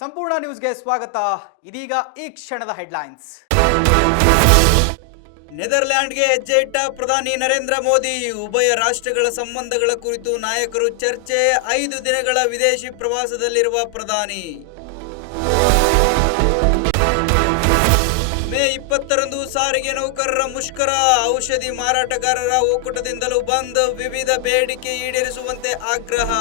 ಸಂಪೂರ್ಣ ನ್ಯೂಸ್ಗೆ ಸ್ವಾಗತ. ಇದೀಗ ಈ ಕ್ಷಣದ ಹೆಡ್ಲೈನ್ಸ್. ನೆದರ್ಲ್ಯಾಂಡ್ಗೆ ಹೆಜ್ಜೆ ಇಟ್ಟ ಪ್ರಧಾನಿ ನರೇಂದ್ರ ಮೋದಿ. ಉಭಯ ರಾಷ್ಟ್ರಗಳ ಸಂಬಂಧಗಳ ಕುರಿತು ನಾಯಕರು ಚರ್ಚೆ. 5 ದಿನಗಳ ವಿದೇಶಿ ಪ್ರವಾಸದಲ್ಲಿರುವ ಪ್ರಧಾನಿ. ಮೇ 20ರಂದು ಸಾರಿಗೆ ನೌಕರರ ಮುಷ್ಕರ. ಔಷಧಿ ಮಾರಾಟಗಾರರ ಒಕ್ಕೂಟದಿಂದಲೂ ಬಂದ್. ವಿವಿಧ ಬೇಡಿಕೆ ಈಡೇರಿಸುವಂತೆ ಆಗ್ರಹ.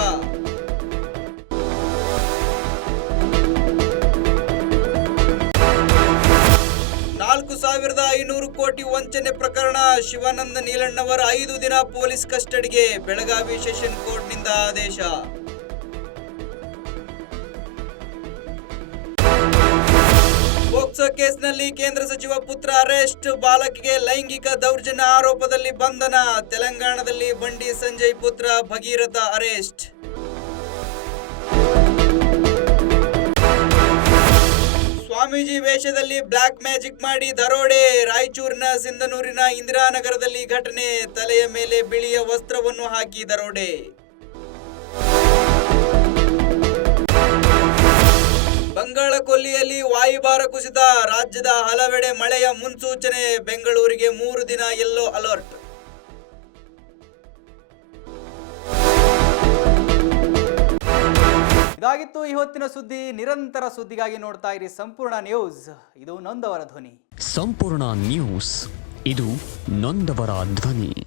$4,500 ಕೋಟಿ ವಂಚನೆ ಪ್ರಕರಣ. ಶಿವಾನಂದ ನೀಲಣ್ಣವರ 5 ದಿನ ಪೊಲೀಸ್ ಕಸ್ಟಡಿಗೆ. ಬೆಳಗಾವಿ ಸೆಷನ್ ಕೋರ್ಟ್ನಿಂದ ಆದೇಶ. ಪೋಕ್ಸೋ ಕೇಸ್ನಲ್ಲಿ ಕೇಂದ್ರ ಸಚಿವ ಪುತ್ರ ಅರೆಸ್ಟ್. ಬಾಲಕಿಗೆ ಲೈಂಗಿಕ ದೌರ್ಜನ್ಯ ಆರೋಪದಲ್ಲಿ ಬಂಧನ. ತೆಲಂಗಾಣದಲ್ಲಿ ಬಂಡಿ ಸಂಜಯ್ ಪುತ್ರ ಭಗೀರಥ ಅರೆಸ್ಟ್. ಸ್ವಾಮೀಜಿ ವೇಷದಲ್ಲಿ ಬ್ಲಾಕ್ ಮ್ಯಾಜಿಕ್ ಮಾಡಿ ದರೋಡೆ. ರಾಯಚೂರಿನ ಸಿಂಧನೂರಿನ ಇಂದಿರಾನಗರದಲ್ಲಿ ಘಟನೆ. ತಲೆಯ ಮೇಲೆ ಬಿಳಿಯ ವಸ್ತ್ರವನ್ನು ಹಾಕಿ ದರೋಡೆ. ಬಂಗಾಳ ಕೊಲ್ಲಿಯಲ್ಲಿ ವಾಯುಭಾರ ಕುಸಿತ. ರಾಜ್ಯದ ಹಲವೆಡೆ ಮಳೆಯ ಮುನ್ಸೂಚನೆ. ಬೆಂಗಳೂರಿಗೆ 3 ದಿನ ಯೆಲ್ಲೋ ಅಲರ್ಟ್. ಇದಾಗಿತ್ತು ಇವತ್ತಿನ ಸುದ್ದಿ. ನಿರಂತರ ಸುದ್ದಿಗಾಗಿ ನೋಡ್ತಾ ಇರಿ ಸಂಪೂರ್ಣ ನ್ಯೂಸ್. ಇದು ನೊಂದವರ ಧ್ವನಿ. ಸಂಪೂರ್ಣ ನ್ಯೂಸ್, ಇದು ನೊಂದವರ ಧ್ವನಿ.